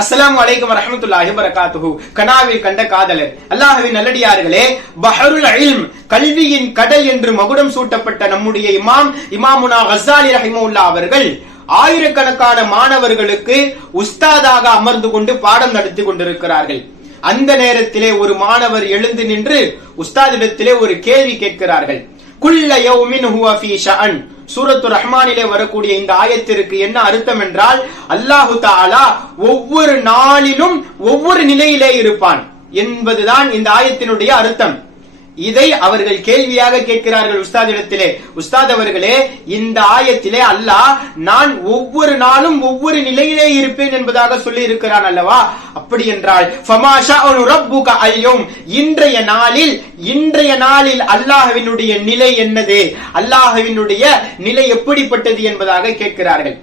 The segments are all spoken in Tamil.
அஸ்லாம் வலைக்கம் வரமத்துல்லாஹி வரகாத்துஹு கனாவில் கண்ட காதலர். அல்லாஹ்வின் நல்லடியார்களே பஹருல் இல்ம் கல்வியின் கடல் என்று மகுடம் சூட்டப்பட்ட நம்முடைய இமாம் இமாமுனா ஹசாலி ரஹிமுல்லா அவர்கள் ஆயிரக்கணக்கான மாணவர்களுக்கு உஸ்தாதாக அமர்ந்து கொண்டு பாடம் நடத்தி கொண்டிருக்கிறார்கள். அந்த நேரத்திலே ஒரு மாணவர் எழுந்து நின்று உஸ்தாதிடத்திலே ஒரு கேள்வி கேட்கிறார்கள். குல்ல யௌமின் ஹுவ ஃபீ ஷஅன். சூரத்து ரஹ்மானிலே வரக்கூடிய இந்த ஆயத்திற்கு என்ன அர்த்தம் என்றால் அல்லாஹு தாலா ஒவ்வொரு நாளிலும் ஒவ்வொரு நிலையிலே இருப்பான் என்பதுதான் இந்த ஆயத்தினுடைய அர்த்தம். இதை அவர்கள் கேள்வியாக கேட்கிறார்கள் உஸ்தாதிடத்திலே. உஸ்தாத் அவர்களே இந்த ஆயத்திலே அல்லாஹ் நான் ஒவ்வொரு நாளும் ஒவ்வொரு நிலையிலே இருப்பேன் என்பதாக சொல்லி இருக்கிறான் அல்லவா? அப்படி என்றால் ஃபமாஷா இன்றைய நாளில் இன்றைய நாளில் அல்லாஹவினுடைய நிலை என்னது? அல்லாஹவினுடைய நிலை எப்படிப்பட்டது என்பதாக கேட்கிறார்கள்.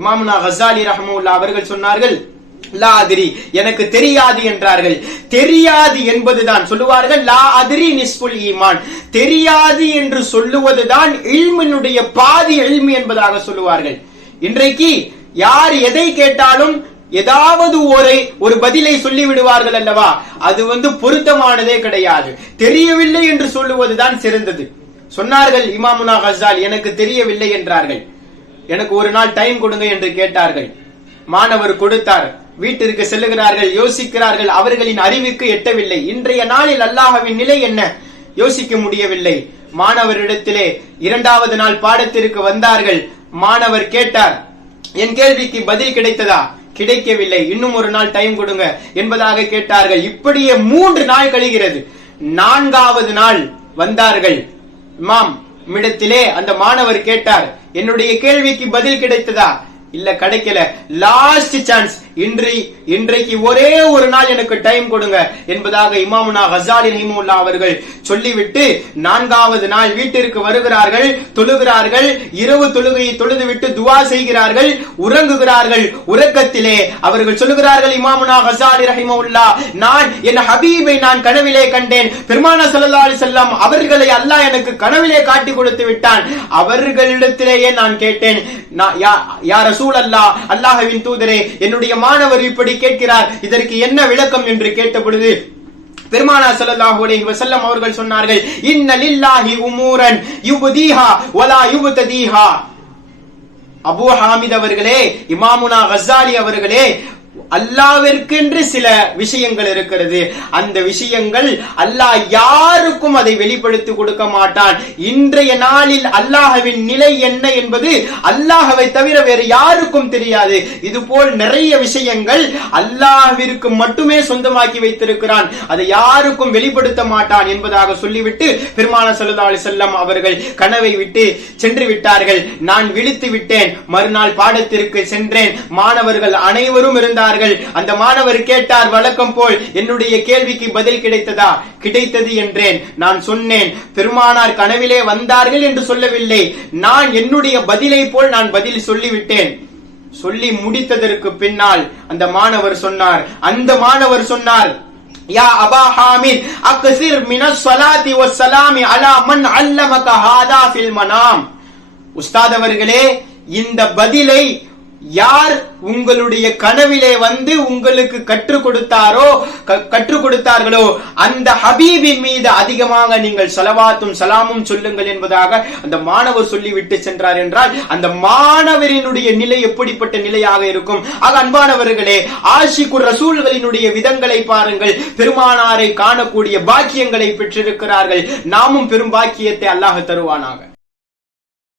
இமாமுனா ஹசாலி ரஹமுல்லா அவர்கள் சொன்னார்கள் லா அதிரி. எனக்கு தெரியாது என்றார்கள். தெரியாது என்பதுதான். சொல்லுவார்கள் லா அதிரி நிஸ்புல் ஈமான். தெரியாது என்று சொல்லுவதுதான் இல்மினுடைய பாதி இல்மி என்பதாக சொல்லுவார்கள். இன்றைக்கு யார் எதை கேட்டாலும் ஏதாவது ஒரு ஒரு பதிலை சொல்லி விடுவார்கள் அல்லவா? அது வந்து பொருத்தமானதே கிடையாது. தெரியவில்லை என்று சொல்லுவதுதான் சிறந்தது. சொன்னார்கள் இமாமுனா ஹசால் எனக்கு தெரியவில்லை என்றார்கள். எனக்கு ஒரு நாள் டைம் கொடுங்க என்று கேட்டார்கள். மாணவர் கொடுத்தார். வீட்டிற்கு செல்லுகிறார்கள் யோசிக்கிறார்கள் அவர்களின் அறிவுக்கு எட்டவில்லை. இன்றைய நாளில் அல்லாஹவின் நிலை என்ன? யோசிக்க முடியவில்லை. மாணவரிடத்திலே இரண்டாவது நாள் பாடத்திற்கு வந்தார்கள். மாணவர் கேட்டார் என் கேள்விக்கு பதில் கிடைத்ததா? கிடைக்கவில்லை. இன்னும் ஒரு நாள் டைம் கொடுங்க. என்பதாக கேட்டார்கள். இப்படியே மூன்று நாள் கழிகிறது. நான்காவது நாள் வந்தார்கள். மாம் மிடத்திலே அந்த மாணவர் கேட்டார் என்னுடைய கேள்விக்கு பதில் கிடைத்ததா? இல்ல கிடைக்கல. லாஸ்ட் சான்ஸ் இன்று இன்றைக்கு ஒரே ஒரு நாள் எனக்கு டைம் கொடுங்க என்பதாக இமாமுனா ஹசாலி ரஹிமுல்லா அவர்கள் சொல்லிவிட்டு நான்காவது நாள் வீட்டிற்கு வருகிறார்கள் தொழுகிறார்கள் இரவு தொழுகையை தொழுதுவிட்டு துவா செய்கிறார்கள் உறங்குகிறார்கள். உறக்கத்திலே அவர்கள் சொல்லுகிறார்கள் இமாமுனா ஹசாலி ரஹிமுல்லா நான் என் ஹபீபை நான் கனவிலே கண்டேன். பெருமான ஸல்லல்லாஹு செல்லம் அவர்களை அல்லாஹ் எனக்கு கனவிலே காட்டி கொடுத்து விட்டான். அவர்களிடத்திலேயே நான் கேட்டேன் நான் யா- ரசூல் அல்லாஹ் அல்லாஹவின் தூதரே என்னுடைய மாணவர் இப்படி கேட்கிறார். இதற்கு என்ன விளக்கம் என்று கேட்ட பொழுது பெருமானா ஸல்லல்லாஹு அலைஹி வஸல்லம் அவர்கள் சொன்னார்கள் இன்ன லில்லாஹி உமூரன் யுப்தீஹா வலா யுப்ததீஹா. அபு ஹாமித் அவர்களே இமாமுனா கஸாலி அவர்களே அல்லாவிற்கென்று சில விஷயங்கள் இருக்கிறது. அந்த விஷயங்கள் அல்லாஹ் யாருக்கும் அதை வெளிப்படுத்தி கொடுக்க மாட்டான். இன்றைய நாளில் அல்லாஹவின் நிலை என்ன என்பது அல்லாஹவை தவிர வேறு யாருக்கும் தெரியாது. இது போல் நிறைய விஷயங்கள் அல்லாஹிற்கு மட்டுமே சொந்தமாக்கி வைத்திருக்கிறான். அதை யாருக்கும் வெளிப்படுத்த மாட்டான் என்பதாக சொல்லிவிட்டு பெருமான சல்லா செல்லம் அவர்கள் கனவை விட்டு சென்று விட்டார்கள். நான் விழித்து விட்டேன். மறுநாள் பாடத்திற்கு சென்றேன். மாணவர்கள் அனைவரும் இருந்தார்கள். கேட்டார்கள் அந்த மாணவர் கேட்டார் வழக்கம் போல் என்னுடைய கேள்விக்கு பதில் கிடைத்ததா? கிடைத்தது என்றேன். நான் சொன்னேன் பெருமானார் கனவிலே வந்தார்கள் என்று சொல்லவில்லை. நான் என்னுடைய பதிலை போல் நான் பதில் சொல்லிவிட்டேன். சொல்லி முடித்ததற்கு பின்னால் அந்த மாணவர் சொன்னார். அந்த மாணவர் சொன்னார் யா அபா ஹாமித் அக்சிர் மினஸ் வ வஸ்ஸலாமி அலா மன் அல்லமக ஹாதா ஃபில் மனாம். உஸ்தாத் அவர்களே இந்த பதிலை யார் உங்களுடைய கனவிலே வந்து உங்களுக்கு கற்றுக் கொடுத்தாரோ க- கற்றுக் கொடுத்தார்களோ அந்த ஹபீபின் மீது அதிகமாக நீங்கள் சலவாத்தும் சலாமும் சொல்லுங்கள் என்பதாக அந்த மாணவர் சொல்லிவிட்டு சென்றார் என்றால் அந்த மாணவரினுடைய நிலை எப்படிப்பட்ட நிலையாக இருக்கும்? ஆக அன்பானவர்களே ஆஷிக்குர் ரசூல்களினுடைய விதங்களை பாருங்கள். பெருமானாரை காணக்கூடிய பாக்கியங்களை பெற்றிருக்கிறார்கள். நாமும் பெரும் பாக்கியத்தை அல்லாஹ் தருவானாக.